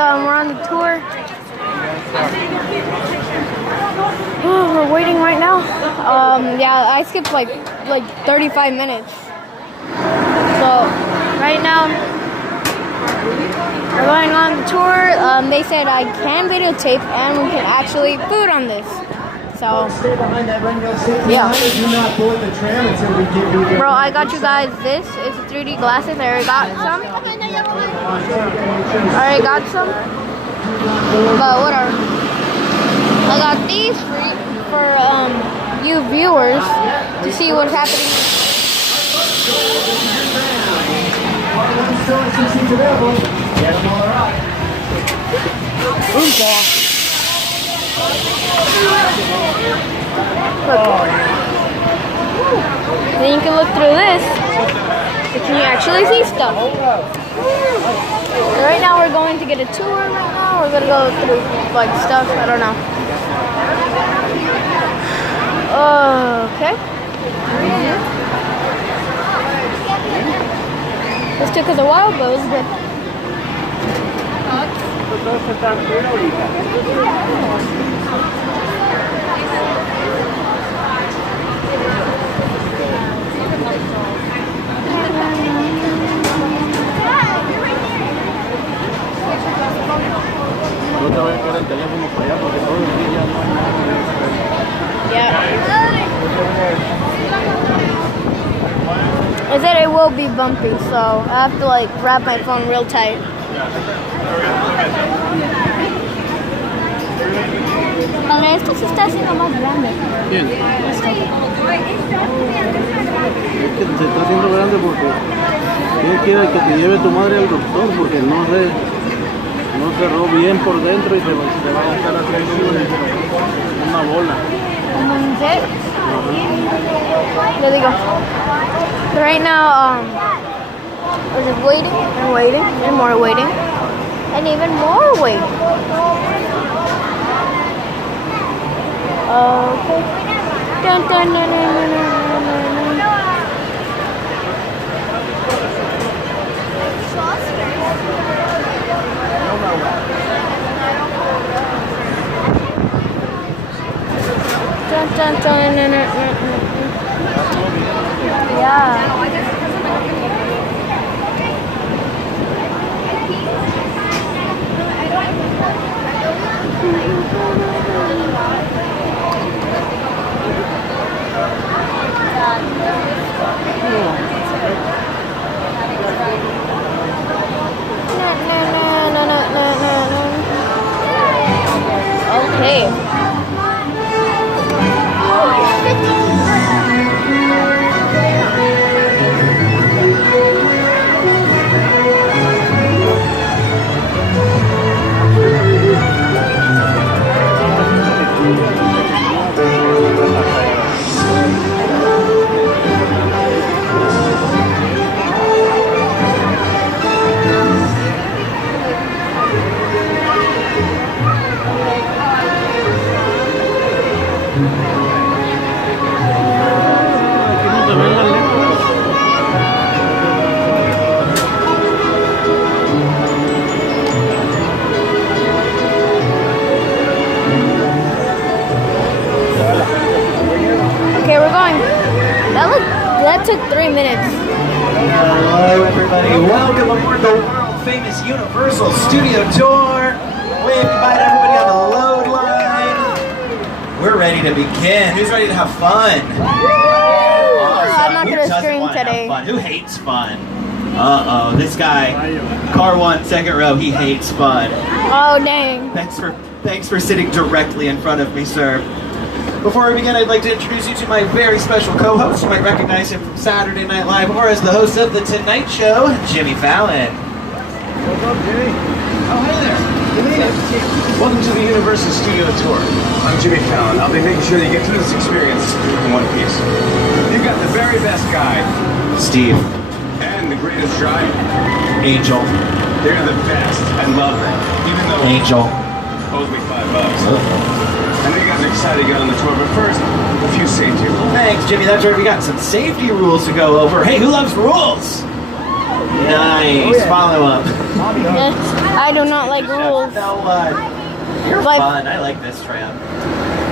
we're on the tour. Oh, we're waiting right now. Yeah, I skipped like 35 minutes. So right now we're going on the tour. They said I can videotape and we can actually food on this. So yeah. Bro, I got you guys this. It's 3D glasses. I already got some. But whatever. I got these for you viewers to see what's happening. Then you can look through this. But can you actually see stuff? Right now we're going to get a tour right now. We're gonna go through like stuff. I don't know. Okay. This took us a while, but it was good. Yeah. I said it will be bumpy, so I have to like wrap my phone real tight. Padre, esto se está haciendo más grande. Bien. Esto. Se está haciendo grande porque Dios quiere que te lleve tu madre al doctor porque no cerró bien por dentro y se va a estar haciendo una bola. There they go. So right now, we're just waiting and waiting and more waiting and even more waiting. Okay. Dun, dun, dun, dun, dun, dun, dun. Dun, dun, dun, dun, dun, dun. Yeah. Okay. Okay, we're going. That took 3 minutes. Hello, everybody. Welcome aboard the world famous Universal Studio Tour. Wave goodbye to everybody on the load line. We're ready to begin. Who's ready to have fun? Awesome. I'm not Who gonna doesn't stream want to today. have fun? Who hates fun? Uh-oh, this guy, car one, second row, he hates fun. Oh, dang. Thanks for sitting directly in front of me, sir. Before we begin, I'd like to introduce you to my very special co-host. You might recognize him from Saturday Night Live or as the host of The Tonight Show, Jimmy Fallon. What's up, Jimmy? Oh, hey there. You made it. Welcome to the Universal Studio Tour. I'm Jimmy Fallon. I'll be making sure that you get through this experience in one piece. You've got the very best guide. Steve. And the greatest driver. Angel. They're the best. I love them. Even though Angel. owes me $5. I know you guys are excited to get on the tour, but first, a few safety rules. Thanks, Jimmy. That's right. We got some safety rules to go over. Hey, who loves rules? Nice. Follow up. I do not like rules. No, you're Like- fun. I like this tram.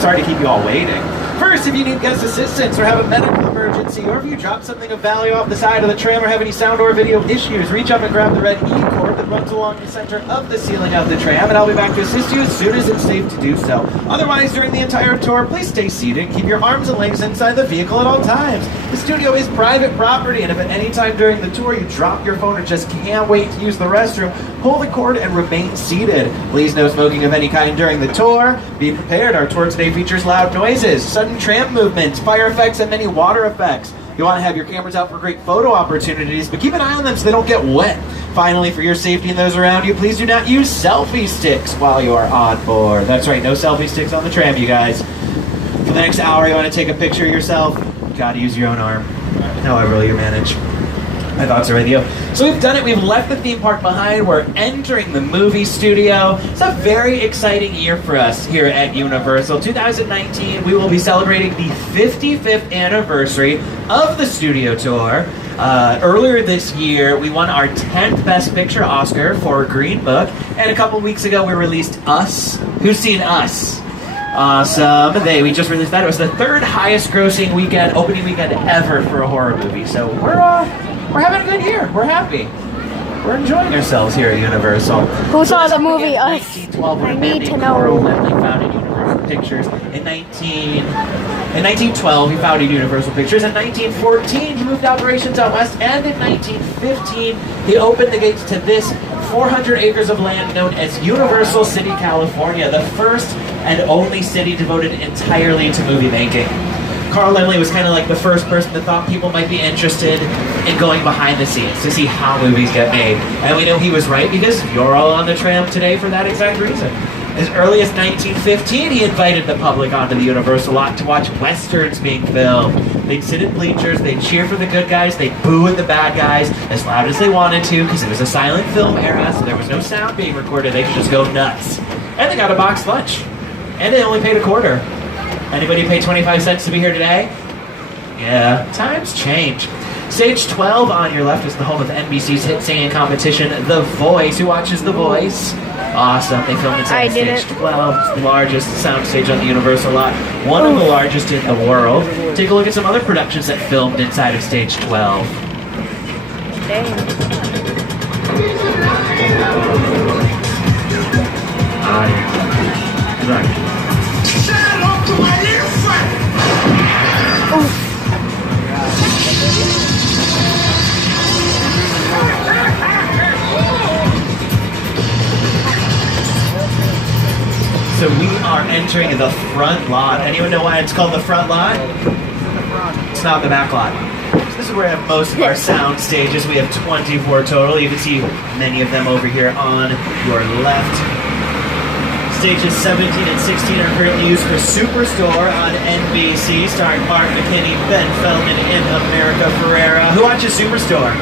Sorry to keep you all waiting. First, if you need guest assistance or have a medical emergency, or if you drop something of value off the side of the tram or have any sound or video issues, reach up and grab the red E-cord that runs along the center of the ceiling of the tram, and I'll be back to assist you as soon as it's safe to do so. Otherwise, during the entire tour, please stay seated. Keep your arms and legs inside the vehicle at all times. The studio is private property, and if at any time during the tour you drop your phone or just can't wait to use the restroom, pull the cord and remain seated. Please no smoking of any kind during the tour. Be prepared. Our tour today features loud noises, sudden tram movements, fire effects, and many water effects. You want to have your cameras out for great photo opportunities, but keep an eye on them so they don't get wet. Finally, for your safety and those around you, please do not use selfie sticks while you are on board. That's right, no selfie sticks on the tram, you guys. For the next hour, you want to take a picture of yourself, you gotta use your own arm. However you manage. My thoughts are with you. So we've done it. We've left the theme park behind. We're entering the movie studio. It's a very exciting year for us here at Universal. 2019, we will be celebrating the 55th anniversary of the studio tour. Earlier this year, we won our 10th Best Picture Oscar for Green Book. And a couple weeks ago, we released Us. Who's seen Us? Awesome. We just released that. It was the third highest grossing opening weekend ever for a horror movie. So we're having a good year. We're happy. We're enjoying ourselves here at Universal. Who saw the movie Us? 1912, when I Mandy need to Carl know. Lemley founded Universal Pictures. In 1912, he founded Universal Pictures. In 1914, he moved operations out west. And in 1915, he opened the gates to this 400 acres of land known as Universal City, California, the first and only city devoted entirely to movie making. Carl Laemmle was kind of like the first person that thought people might be interested in going behind the scenes to see how movies get made. And we know he was right because you're all on the tram today for that exact reason. As early as 1915, he invited the public onto the Universal lot to watch westerns being filmed. They'd sit in bleachers, they'd cheer for the good guys, they'd boo at the bad guys as loud as they wanted to because it was a silent film era, so there was no sound being recorded, they could just go nuts. And they got a box lunch. And they only paid $0.25. Anybody pay 25 cents to be here today? Yeah, times change. Stage 12 on your left is the home of NBC's hit singing competition, The Voice. Who watches The Voice? Awesome. They filmed inside Stage 12. It's the largest soundstage on the Universal lot. One of the largest in the world. Take a look at some other productions that filmed inside of Stage 12. Dang. Right. So we are entering the front lot. Anyone know why it's called the front lot? It's not the back lot. So this is where we have most of our sound stages. We have 24 total. You can see many of them over here on your left. Stages 17 and 16 are currently used for Superstore on NBC, starring Mark McKinney, Ben Feldman, and America Ferrera. Who watches Superstore?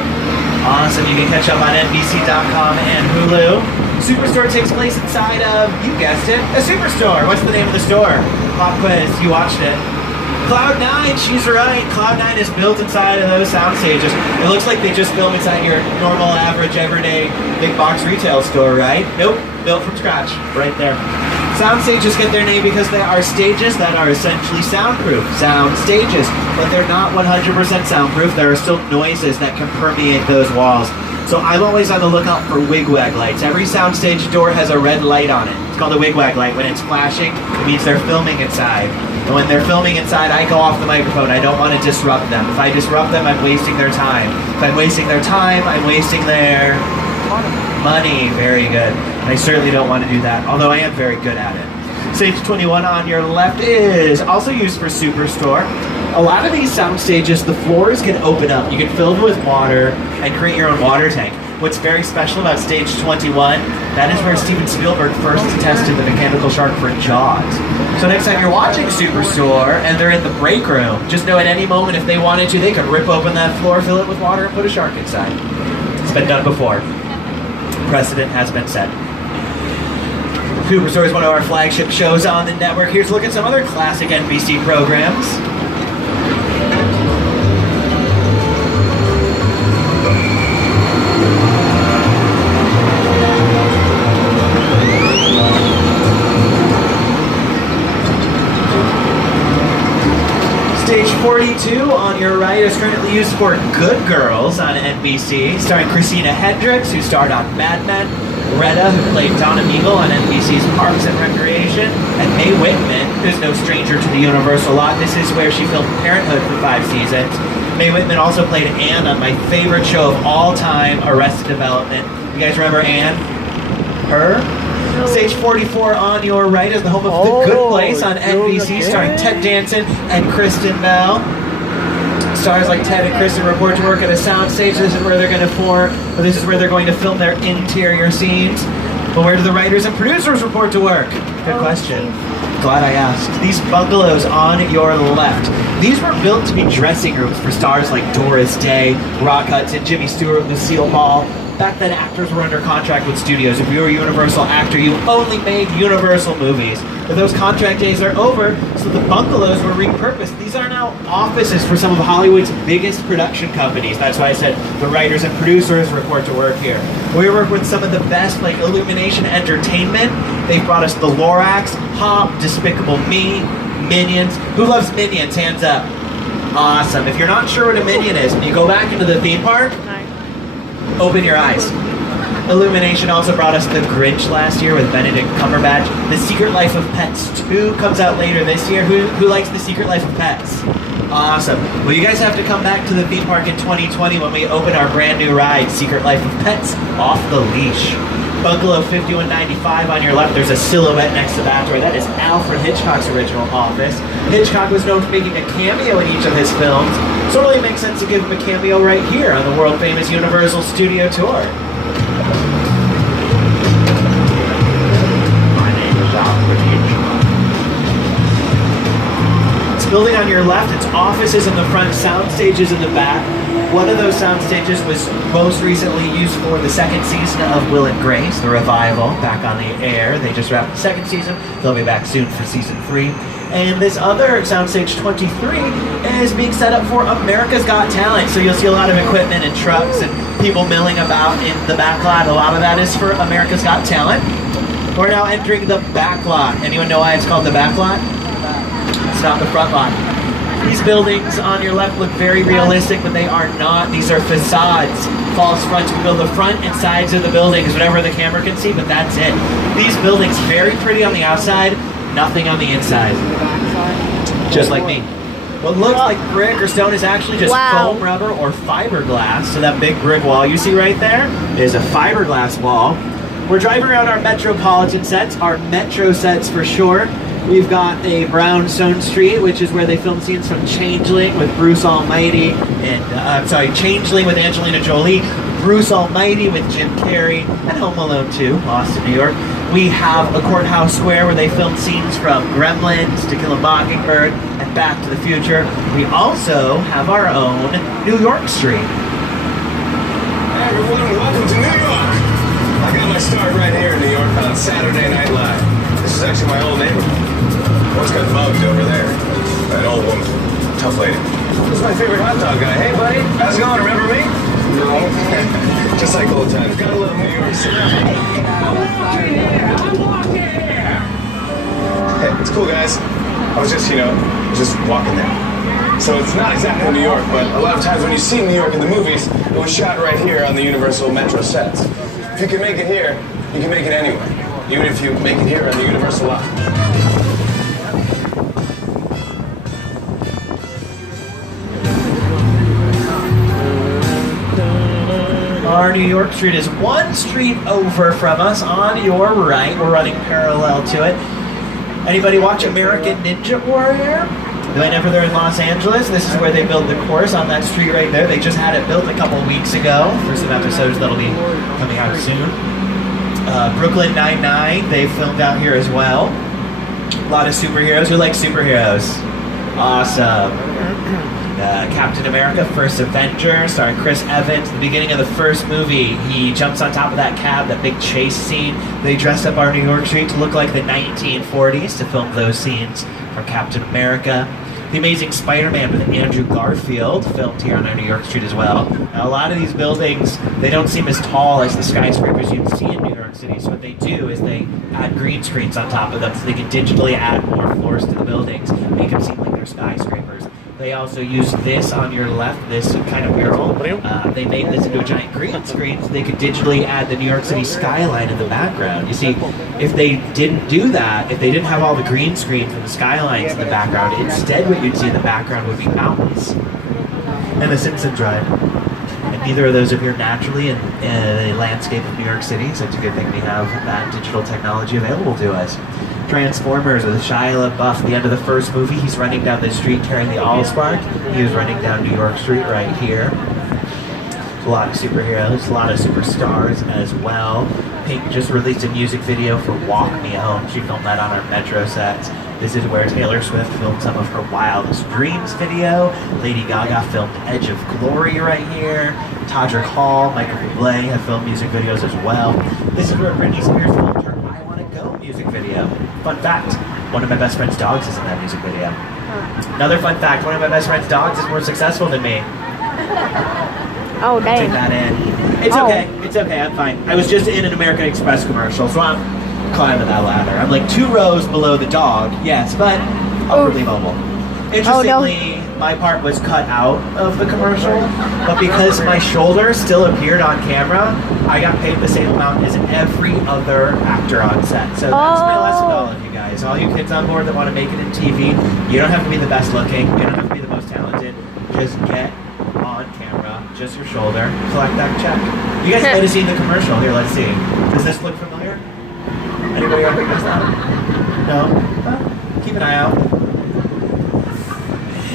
Awesome, you can catch up on NBC.com and Hulu. Superstore takes place inside of, you guessed it, a superstore. What's the name of the store? Pop quiz, you watched it. Cloud9, she's right. Cloud9 is built inside of those sound stages. It looks like they just film inside your normal, average, everyday, big box retail store, right? Nope, built from scratch, right there. Sound stages get their name because they are stages that are essentially soundproof. Sound stages, but they're not 100% soundproof. There are still noises that can permeate those walls. So I'm always on the lookout for wigwag lights. Every soundstage door has a red light on it. It's called a wigwag light. When it's flashing, it means they're filming inside. And when they're filming inside, I go off the microphone. I don't want to disrupt them. If I disrupt them, I'm wasting their time. If I'm wasting their time, I'm wasting their money. Very good. I certainly don't want to do that, although I am very good at it. Stage 21 on your left is also used for Superstore. A lot of these sound stages, the floors can open up. You can fill them with water and create your own water tank. What's very special about Stage 21, that is where Steven Spielberg first tested the mechanical shark for Jaws. So next time you're watching Superstore and they're in the break room, just know at any moment if they wanted to, they could rip open that floor, fill it with water, and put a shark inside. It's been done before. Precedent has been set. Superstore is one of our flagship shows on the network. Here's a look at some other classic NBC programs. 42 on your right is currently used for Good Girls on NBC, starring Christina Hendricks, who starred on Mad Men, Retta, who played Donna Meagle on NBC's Parks and Recreation, and Mae Whitman, who's no stranger to the Universal lot. This is where she filmed Parenthood for 5 seasons. Mae Whitman also played Anne on my favorite show of all time, Arrested Development. You guys remember Anne? Her? Stage 44 on your right is the home of The Good Place on NBC, starring Ted Danson and Kristen Bell. Stars like Ted and Kristen report to work at a soundstage. This is where they're going to film their interior scenes. But where do the writers and producers report to work? Good question. Glad I asked. These bungalows on your left, these were built to be dressing rooms for stars like Doris Day, Rock Hudson, Jimmy Stewart, Lucille Ball. Back then, actors were under contract with studios. If you were a Universal actor, you only made Universal movies. But those contract days are over, so the bungalows were repurposed. These are now offices for some of Hollywood's biggest production companies. That's why I said the writers and producers report to work here. We work with some of the best, like Illumination Entertainment. They've brought us The Lorax, Hop, Despicable Me, Minions. Who loves Minions? Hands up. Awesome. If you're not sure what a Minion is, when you go back into the theme park, open your eyes. Illumination also brought us The Grinch last year with Benedict Cumberbatch. The Secret Life of Pets 2 comes out later this year. Who likes The Secret Life of Pets? Awesome. Well, you guys have to come back to the theme park in 2020 when we open our brand new ride, Secret Life of Pets Off the Leash. Bungalow 5195 on your left, there's a silhouette next to that door. That is Alfred Hitchcock's original office. Hitchcock was known for making a cameo in each of his films, so it really makes sense to give him a cameo right here on the world-famous Universal Studio Tour. My name is Alfred Hitchcock. This building on your left, it's offices in the front, sound stages in the back. One of those sound stages was most recently used for the 2nd season of Will and Grace, the revival, back on the air. They just wrapped the 2nd season. They'll be back soon for season 3. And this other soundstage 23 is being set up for America's Got Talent. So you'll see a lot of equipment and trucks and people milling about in the back lot. A lot of that is for America's Got Talent. We're now entering the back lot. Anyone know why it's called the back lot? It's not the front lot. These buildings on your left look very realistic, but they are not. These are facades, false fronts. We build the front and sides of the buildings, whatever the camera can see, but that's it. These buildings, very pretty on the outside, nothing on the inside. Just like me. What looks like brick or stone is actually just foam rubber or fiberglass. So that big brick wall you see right there is a fiberglass wall. We're driving around our Metropolitan sets, our Metro sets for short. We've got a brownstone street, which is where they filmed scenes from Changeling with Bruce Almighty, and Changeling with Angelina Jolie, Bruce Almighty with Jim Carrey, and Home Alone 2, Boston, New York. We have a Courthouse Square where they filmed scenes from Gremlins, To Kill a Mockingbird, and Back to the Future. We also have our own New York Street. Hey everyone, welcome to New York. I got my start right here in New York on Saturday Night Live. This is actually my old neighborhood. Once got mugged over there. That old woman. Tough lady. This is my favorite hot dog guy. Hey buddy, how's it going? Remember me? No. Just like old times. Gotta love New York City. Hey, it's cool guys. I was just walking there. So it's not exactly New York, but a lot of times when you see New York in the movies, it was shot right here on the Universal Metro sets. If you can make it here, you can make it anywhere. Even if you make it here on the Universal lot. Our New York Street is one street over from us on your right. We're running parallel to it. Anybody watch American Ninja Warrior? Whenever they're in Los Angeles, this is where they build the course on that street right there. They just had it built a couple weeks ago for some episodes that'll be coming out soon. Brooklyn Nine-Nine, they filmed out here as well. A lot of superheroes. Who likes superheroes? Awesome. Captain America, First Avenger, starring Chris Evans. At the beginning of the first movie, he jumps on top of that cab, that big chase scene. They dressed up our New York Street to look like the 1940s to film those scenes from Captain America. The Amazing Spider-Man with Andrew Garfield, filmed here on our New York Street as well. Now, a lot of these buildings, they don't seem as tall as the skyscrapers you'd see in New York City, so what they do is they add green screens on top of them so they can digitally add more floors to the buildings, make them seem like they're skyscrapers. They also use this on your left, this kind of mural. They made this into a giant green screen so they could digitally add the New York City skyline in the background. You see, if they didn't do that, if they didn't have all the green screen from the skylines in the background, instead what you'd see in the background would be mountains and the Simpson Drive. And neither of those appear naturally in the landscape of New York City, so it's a good thing we have that digital technology available to us. Transformers with Shia LaBeouf, the end of the first movie, he's running down the street carrying the Allspark. He was running down New York Street right here. There's a lot of superheroes, a lot of superstars as well. Pink just released a music video for Walk Me Home. She filmed that on our Metro sets. This is where Taylor Swift filmed some of her Wildest Dreams video. Lady Gaga filmed Edge of Glory right here. Todrick Hall, Michael Bublé have filmed music videos as well. This is where Britney Spears filmed her I Wanna Go music video. Fun fact, one of my best friend's dogs is in that music video. Another fun fact, one of my best friend's dogs is more successful than me. Oh, dang. Take that in. It's okay, it's okay, I'm fine. I was just in an American Express commercial, so I'm climbing that ladder. I'm like 2 rows below the dog, yes, but upwardly mobile. Interestingly, my part was cut out of the commercial, but because my shoulder still appeared on camera, I got paid the same amount as every other actor on set. So that's my lesson to all of you guys. All you kids on board that want to make it in TV, you don't have to be the best looking, you don't have to be the most talented, just get on camera, just your shoulder, collect that check. You guys might have seen the commercial. Here, let's see. Does this look familiar? Anybody recognize that? No? Well, keep an eye out.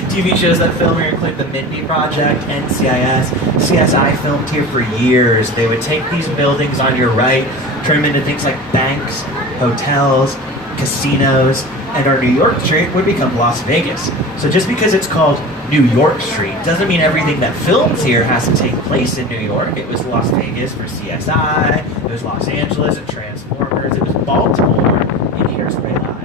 TV shows that film here include The Mindy Project, NCIS, CSI filmed here for years. They would take these buildings on your right, turn them into things like banks, hotels, casinos, and our New York Street would become Las Vegas. So just because it's called New York Street doesn't mean everything that films here has to take place in New York. It was Las Vegas for CSI, it was Los Angeles and Transformers, it was Baltimore in Hairspray Live.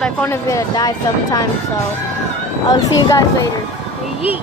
My phone is gonna die sometime, so I'll see you guys later. Yeet.